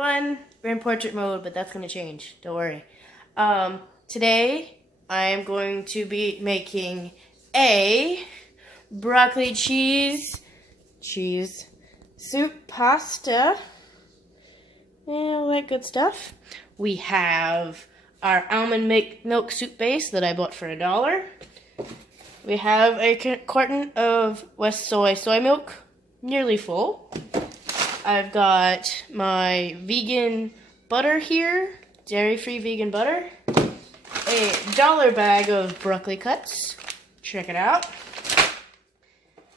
everyone. We're in portrait mode, but that's going to change. Don't worry. Today, I am going to be making a broccoli cheese soup pasta. And all that good stuff. We have our almond milk soup base that I bought for $1. We have a carton of West soy milk, nearly full. I've got my vegan butter here, dairy-free vegan butter. A $1 bag of broccoli cuts. Check it out.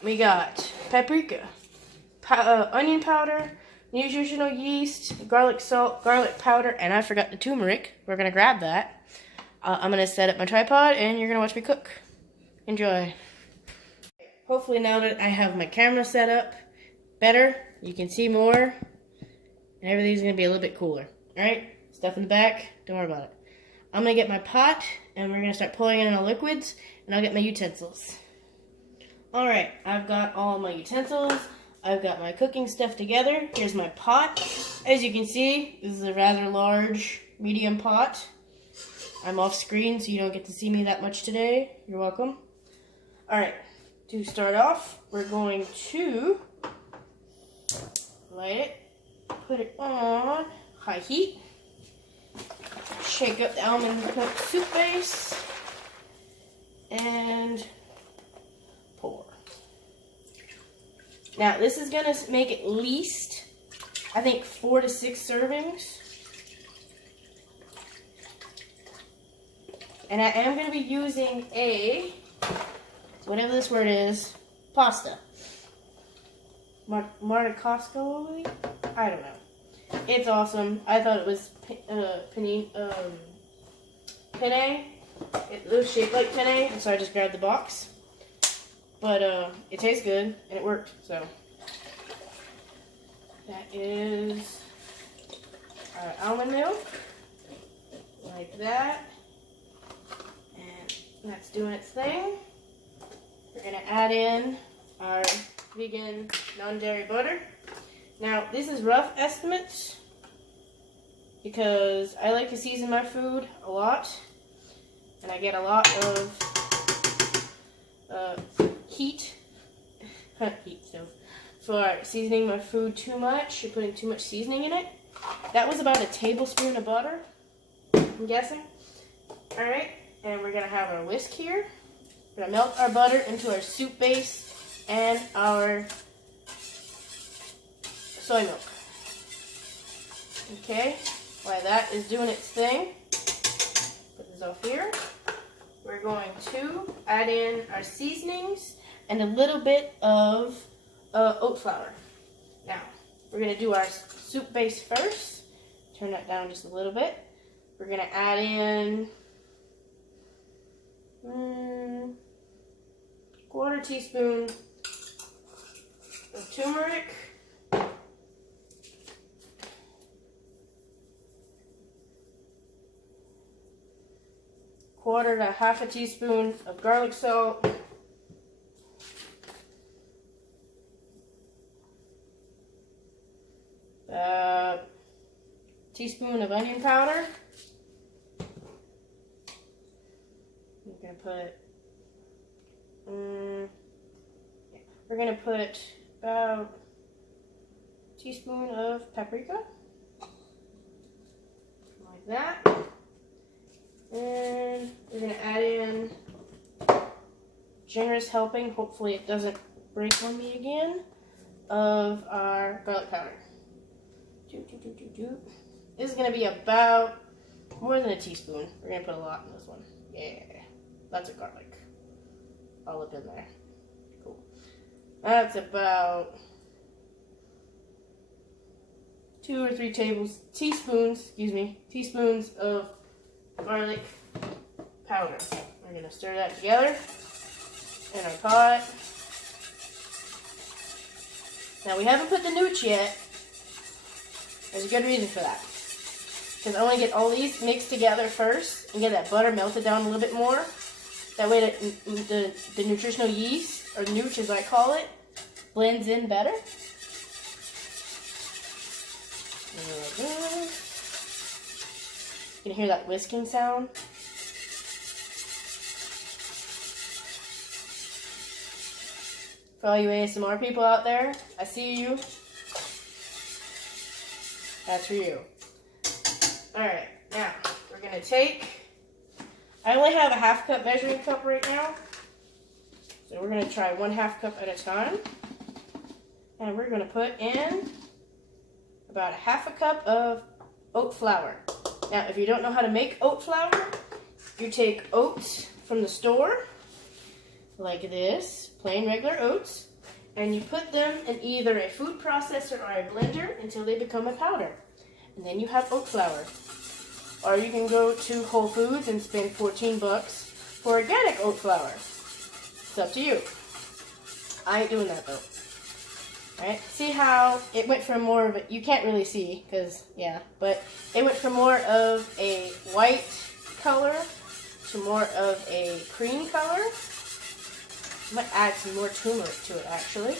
We got paprika, onion powder, nutritional yeast, garlic salt, garlic powder, and I forgot the turmeric. We're going to grab that. I'm going to set up my tripod, and you're going to watch me cook. Enjoy. Hopefully now that I have my camera set up better, you can see more, and everything's going to be a little bit cooler. Alright, stuff in the back, don't worry about it. I'm going to get my pot, and we're going to start pulling in the liquids, and I'll get my utensils. Alright, I've got all my utensils. I've got my cooking stuff together. Here's my pot. As you can see, this is a rather large, medium pot. I'm off screen, so you don't get to see me that much today. You're welcome. Alright, to start off, we're going to light it, put it on high heat, shake up the almond milk soup base, and pour. Now, this is going to make at least, I think, 4 to 6 servings. And I am going to be using a, whatever this word is, pasta. Marticosco, I don't know. It's awesome. I thought it was penne. It was shaped like penne, and so I just grabbed the box. But it tastes good, and it worked, so. That is our almond milk, like that. And that's doing its thing. We're going to add in our vegan non-dairy butter. Now, this is rough estimates because I like to season my food a lot, and I get a lot of heat stove for seasoning my food too much or putting too much seasoning in it. That was about a tablespoon of butter, I'm guessing. Alright, and we're going to have our whisk here. We're going to melt our butter into our soup base and our soy milk. Okay, while that is doing its thing, put this off here. We're going to add in our seasonings and a little bit of oat flour. Now, we're going to do our soup base first. Turn that down just a little bit. We're going to add in quarter teaspoon of turmeric. Quarter to half a teaspoon of garlic salt. A teaspoon of onion powder. We're gonna put about a teaspoon of paprika, like that. And we're going to add in generous helping, hopefully it doesn't break on me again, of our garlic powder. This is going to be about more than a teaspoon. We're going to put a lot in this one. Yeah, lots of garlic all up in there. Cool. That's about 2 or 3 teaspoons of garlic powder. We're going to stir that together in our pot. Now, we haven't put the nooch yet. There's a good reason for that. Because I want to get all these mixed together first and get that butter melted down a little bit more. That way the nutritional yeast, or nooch as I call it, blends in better. You can hear that whisking sound. For all you ASMR people out there, I see you. That's for you. Alright, now we're going to take, I only have a half cup measuring cup right now. So we're going to try 1/2 cup at a time. And we're going to put in about 1/2 cup of oat flour. Now, if you don't know how to make oat flour, you take oats from the store, like this, plain regular oats, and you put them in either a food processor or a blender until they become a powder. And then you have oat flour. Or you can go to Whole Foods and spend $14 for organic oat flour. It's up to you. I ain't doing that though. Alright, see how it went from more of a, you can't really see, because, yeah, but it went from more of a white color to more of a cream color. I might add some more turmeric to it, actually.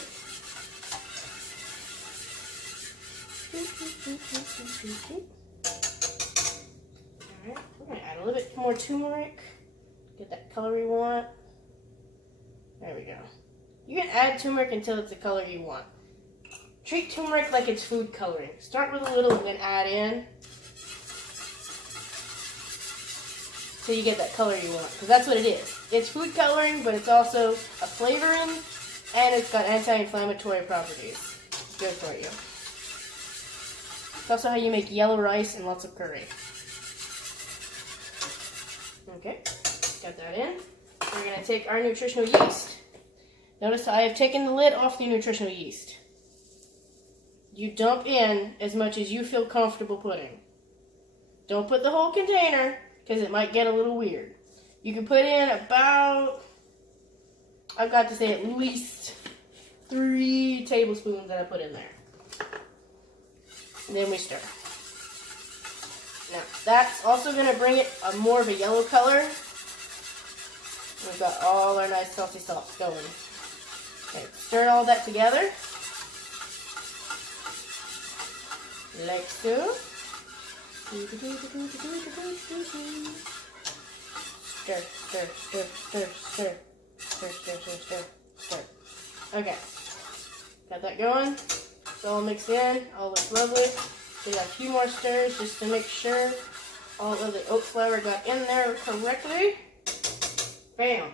Alright, we're going to add a little bit more turmeric. Get that color we want. There we go. You can add turmeric until it's the color you want. Treat turmeric like it's food coloring. Start with a little and then add in till you get that color you want. Because that's what it is. It's food coloring, but it's also a flavoring, and it's got anti-inflammatory properties. It's good for you. It's also how you make yellow rice and lots of curry. Okay, got that in. We're going to take our nutritional yeast. Notice I have taken the lid off the nutritional yeast. You dump in as much as you feel comfortable putting. Don't put the whole container, because it might get a little weird. You can put in about, I've got to say at least 3 tablespoons that I put in there. And then we stir. Now, that's also going to bring it a more of a yellow color. We've got all our nice salty sauce going. Okay, stir all that together. Like so. Stir, stir, stir, stir, stir, stir, stir, stir, stir, stir. Okay. Got that going. It's all mixed in. All looks lovely. So we got a few more stirs just to make sure all of the oat flour got in there correctly. Bam.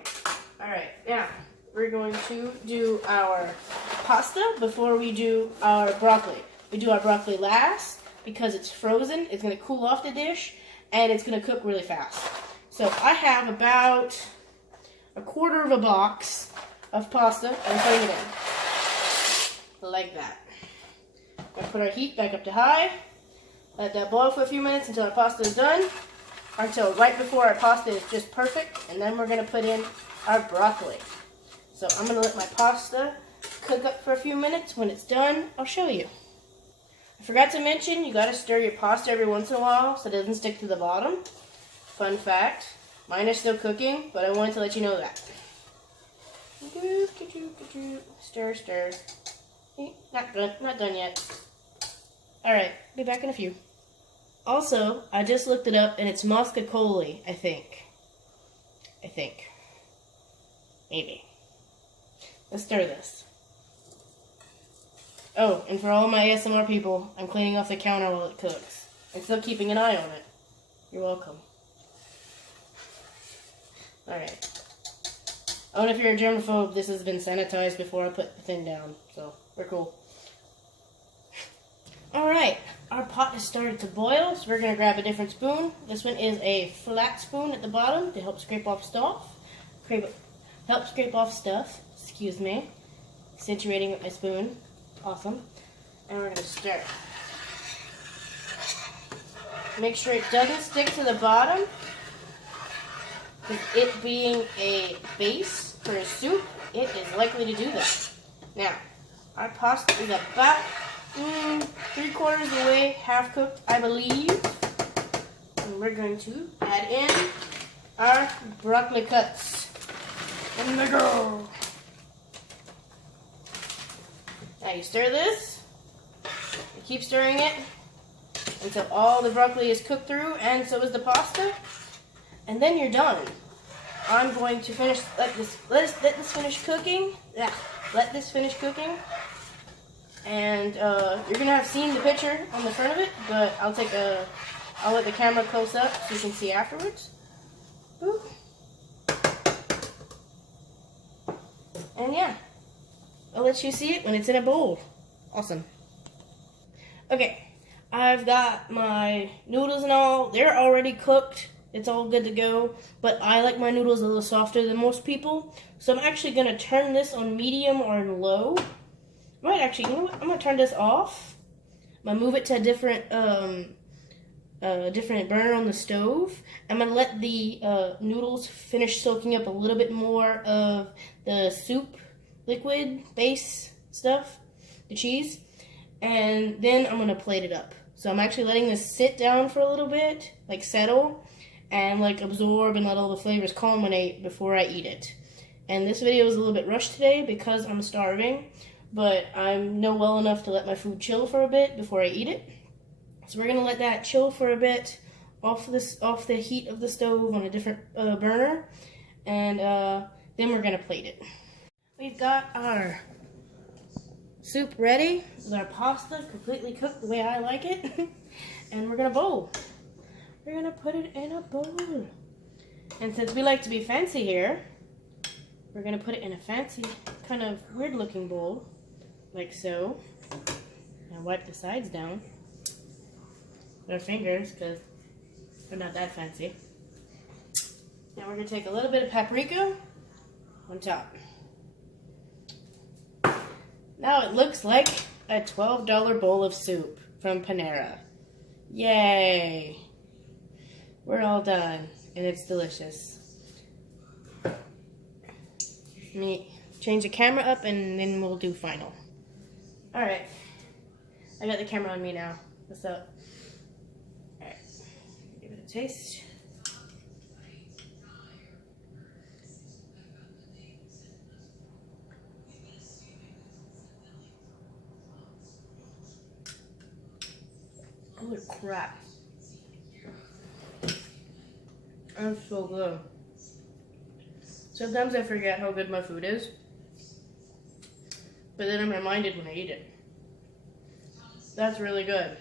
Alright, now we're going to do our pasta before we do our broccoli. We do our broccoli last because it's frozen. It's going to cool off the dish and it's going to cook really fast. So I have about 1/4 of a box of pasta and I'm putting it in. Like that. We're going to put our heat back up to high. Let that boil for a few minutes until our pasta is done. Or until right before our pasta is just perfect. And then we're going to put in our broccoli. So I'm going to let my pasta cook up for a few minutes. When it's done, I'll show you. I forgot to mention, you got to stir your pasta every once in a while so it doesn't stick to the bottom. Fun fact, mine is still cooking, but I wanted to let you know that. Stir, stir. Not done yet. Alright, be back in a few. Also, I just looked it up and it's muscatoli, I think. Maybe. Let's stir this. Oh, and for all my ASMR people, I'm cleaning off the counter while it cooks. And still keeping an eye on it. You're welcome. Alright. Oh, and if you're a germaphobe, this has been sanitized before I put the thing down. So, we're cool. Alright, our pot has started to boil, so we're going to grab a different spoon. This one is a flat spoon at the bottom to help scrape off stuff. Excuse me. Accentuating with my spoon. Awesome. And we're going to stir. Make sure it doesn't stick to the bottom. With it being a base for a soup, it is likely to do that. Now, our pasta is about 3/4 of the way, half cooked, I believe. And we're going to add in our broccoli cuts. In they go. Now you stir this. You keep stirring it until all the broccoli is cooked through, and so is the pasta. And then you're done. I'm going to finish, let this finish cooking. Yeah, let this finish cooking. And you're gonna have seen the picture on the front of it, but I'll let the camera close up so you can see afterwards. Boop. And yeah, I'll let you see it when it's in a bowl. Awesome. Okay, I've got my noodles and all. They're already cooked. It's all good to go, but I like my noodles a little softer than most people, so I'm actually going to turn this on medium or low. Right, actually, you know what? I'm going to turn this off. I'm going to move it to a different burner on the stove. I'm going to let the noodles finish soaking up a little bit more of the soup liquid base stuff, the cheese, and then I'm going to plate it up. So I'm actually letting this sit down for a little bit, like settle, and like absorb and let all the flavors culminate before I eat it. And this video is a little bit rushed today because I'm starving, but I know well enough to let my food chill for a bit before I eat it. So we're gonna let that chill for a bit off the heat of the stove on a different burner, and then we're gonna plate it. We've got our soup ready with our pasta completely cooked the way I like it, and we're gonna bowl. We're gonna put it in a bowl. And since we like to be fancy here, we're gonna put it in a fancy, kind of weird looking bowl, like so. And wipe the sides down with our fingers, because they're not that fancy. Now we're gonna take a little bit of paprika on top. Now it looks like a $12 bowl of soup from Panera. Yay! We're all done, and it's delicious. Let me change the camera up, and then we'll do final. Alright. I got the camera on me now. What's up? Alright. Give it a taste. Holy crap. That's so good. Sometimes I forget how good my food is, but then I'm reminded when I eat it. That's really good.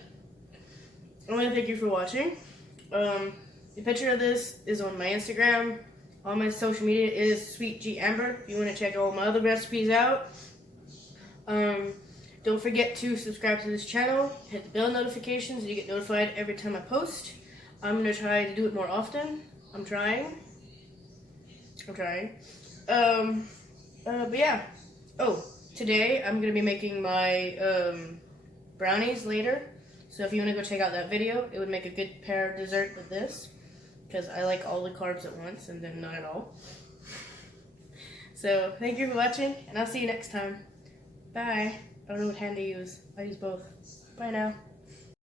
I want to thank you for watching. The picture of this is on my Instagram. All my social media is Sweet G Amber. If you want to check all my other recipes out. Don't forget to subscribe to this channel. Hit the bell notifications so you get notified every time I post. I'm going to try to do it more often. I'm trying. But yeah. Oh, today I'm going to be making my brownies later. So if you want to go check out that video, it would make a good pair of dessert with this. Because I like all the carbs at once and then not at all. So thank you for watching, and I'll see you next time. Bye. I don't know what hand to use. I use both. Bye now.